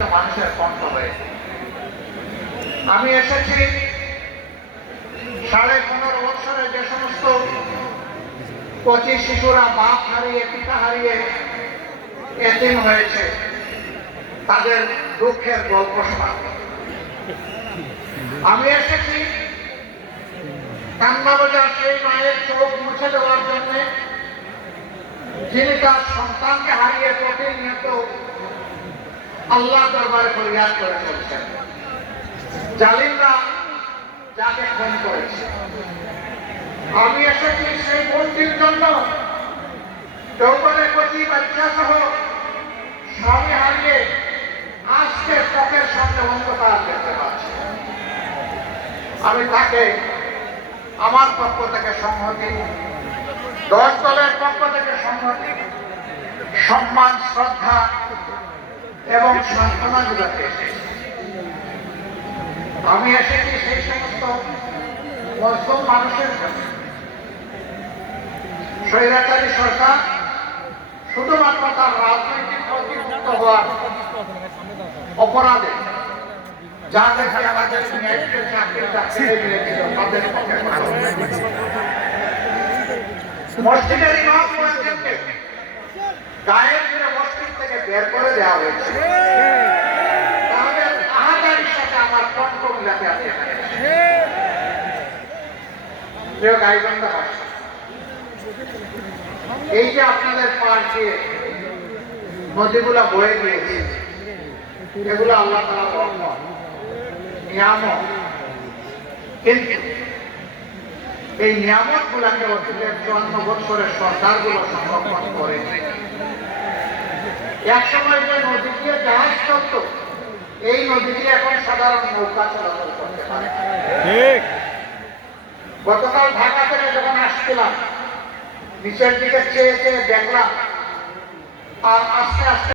মানুষের কণ্ঠ হয়ে আমি এসেছি 15.5 বছরে যে সমস্ত কচি শিশুরা বাপ হারিয়ে পিতা হারিয়ে এতিম হয়েছে তাদের দুঃখের গল্প শোনাতে। আমি এসেছি কান্নাবোঝা সেই মায়ের চোখ মুছে দেওয়ার জন্য যিনি তার সন্তানকে হারিয়ে প্রতিনিয়ত আল্লাহ দরবারে ফরিয়াদ করে চলছেন। জালিমরা যাকে খুন করেছে, আমি এসেছি সেই বোনটির জন্য চৌকানে কচি বাচ্চা সহ স্বামী হারিয়ে আজকে চোখের সামনে অন্ধকার দেখতে পাচ্ছি। আমি তাকে আমার পক্ষ থেকে সংহতি, 10 দলের পক্ষ থেকে সংহতি, সম্মান, শ্রদ্ধা এবং সান্ত্বনা দিতে এসেছি। আমি এসেছি সেই সমস্ত মুসলিম মানুষের জন্য। স্বৈরাচারী সরকার শুধুমাত্র তার রাজনৈতিক প্রতিমুক্ত হওয়ার অপরাধে যাদেরকে আমাদের চাকরিটা ছেড়ে দিয়েছিল তাদের পক্ষে মসজিদের ইমাম মুয়াজ্জিনকে গায়ের দিনে মসজিদ থেকে বের করে দেওয়া হয়েছে। তাদের আহাজারির সাথে আমার কণ্ঠ মিলাতে আছে। প্রিয় গাইবান্ধা, এই যে আপনাদের পাশ দিয়ে নদীগুলা বয়ে গিয়েছে, এগুলো আল্লাহ তাআলার রহমত, নিয়ামত। কিন্তু এই নিয়ামত গুলাকে অতীতের 54 বছরের সরকারগুলো সংরক্ষণ করে। এক সময় যে নদী দিয়ে জাহাজ চলত, এই নদী দিয়ে এখন সাধারণ নৌকা চলাচল করতে পারে। গতকাল ঢাকা থেকে যখন আসছিলাম, নিচের দিকে চেয়ে চেয়ে দেখলাম আর আস্তে আস্তে